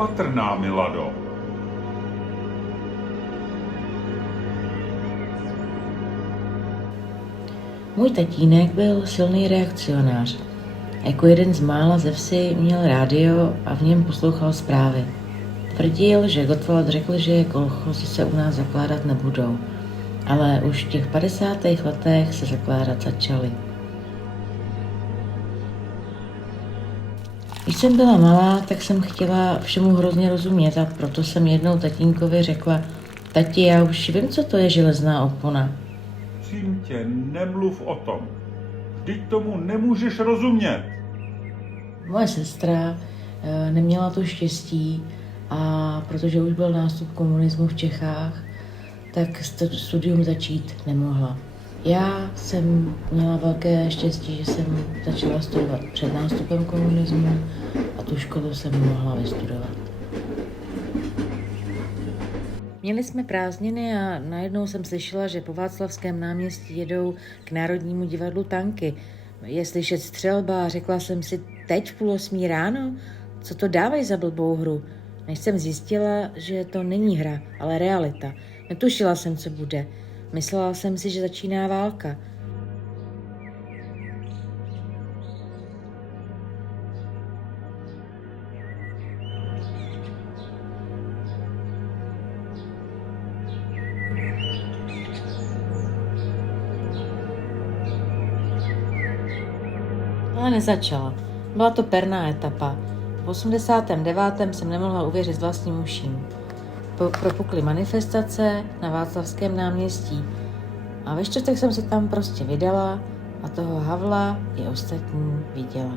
opatrná, Milado. Můj tatínek byl silný reakcionář. Jako jeden z mála ze vsi měl rádio a v něm poslouchal zprávy. Tvrdil, že Gottwald řekl, že kolchozy se u nás zakládat nebudou, ale už v těch 50. letech se zakládat začaly. Když jsem byla malá, tak jsem chtěla všemu hrozně rozumět a proto jsem jednou tatínkovi řekla: Tati, já už vím, co to je železná opona. Prosím tě, nemluv o tom. Vždyť tomu nemůžeš rozumět. Moje sestra neměla to štěstí a protože už byl nástup komunismu v Čechách, tak studium začít nemohla. Já jsem měla velké štěstí, že jsem začala studovat před nástupem komunismu a tu školu jsem mohla vystudovat. Měli jsme prázdniny a najednou jsem slyšela, že po Václavském náměstí jedou k Národnímu divadlu tanky. Je slyšet střelba a řekla jsem si, teď v 7:30 ráno? Co to dávají za blbou hru? Než jsem zjistila, že to není hra, ale realita. Netušila jsem, co bude. Myslela jsem si, že začíná válka. Ale nezačala. Byla to perná etapa. V 89. jsem nemohla uvěřit vlastním uším. Propukly manifestace na Václavském náměstí a ve čtvrtek jsem se tam prostě vydala a toho Havla i ostatní viděla.